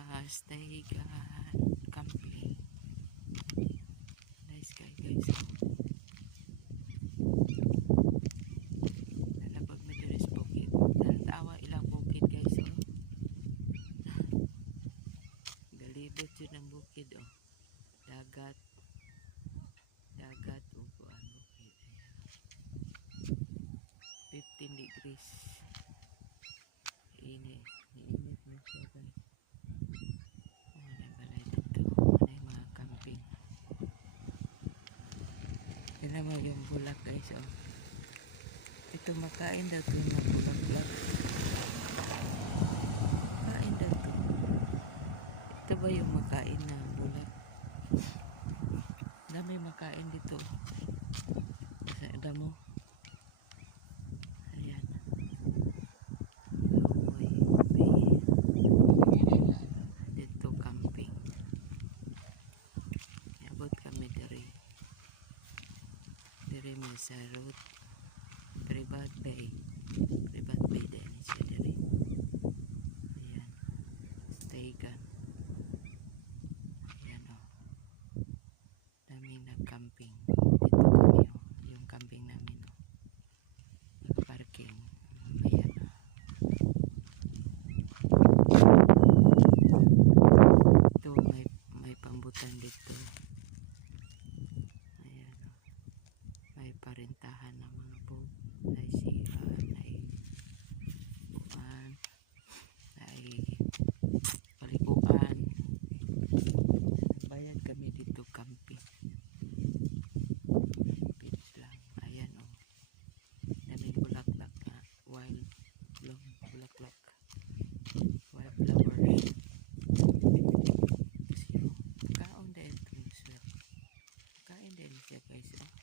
taas, dahigan, camping. Nice guy guys. Nalabag na diri sa bukid. Tawa ilang bukid guys. Oh. Galibot yun ang bukid oh. Dagat. Dagat o kuan bukid. Ayan. 15 degrees. Ini, init na siya guys. Oh, na balay dito. Ano yung mga camping. Yan naman yung bulak guys oh. Ito makain daw ito mga bulak-bulak. Kain daw ito. Ito ba yung makain na bulak? Dami makain dito. Sa damo. Ayan. Uy, may dito camping. Abot kami dari. Dari mo sa road. Private bay. Private bay din siya dari. Ayan. Staygan. Ayan o. Daming nag-camping. Dito kami o. Yung camping namin o. Naka-parking. Ayan o. Ito may, may pambutan dito. Ayan o. May parintahan ng mga boat. May sihan, may buwan, may paliguan. Bayad kami dito camping. Beach lang. Ayan o. Daming bulaklak na wild long bulaklak. Wild flowers. Kasi o, kaon din ito siya. Kain din siya guys. Oh.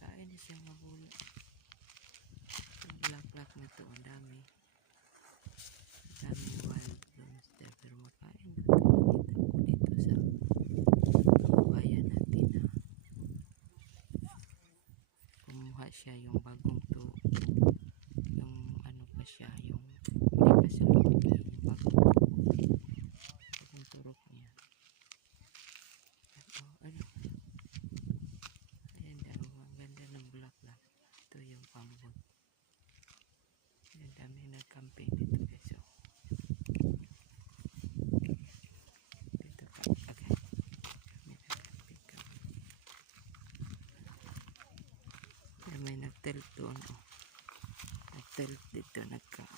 Nakakain din siya mabula. Ang bulaklak na to, ang dami. Ang daming wild blooms. Pero makain na ko dito sa bayan natin na kumuha siya yung bagong to. Yung ano pa siya, yung hindi pa siya lumaki. Yung bagong to. Bagong turok niya. At, oh, ano? Ayan daw, ang ganda ng bulaklak. Ito yung pambot. Dami nag-camping dito guys. Oh. Dito ka. Okay. May nag-camping kami. Ayan, May nag-tilt doon. Oh. Nag-tilt dito. Nagka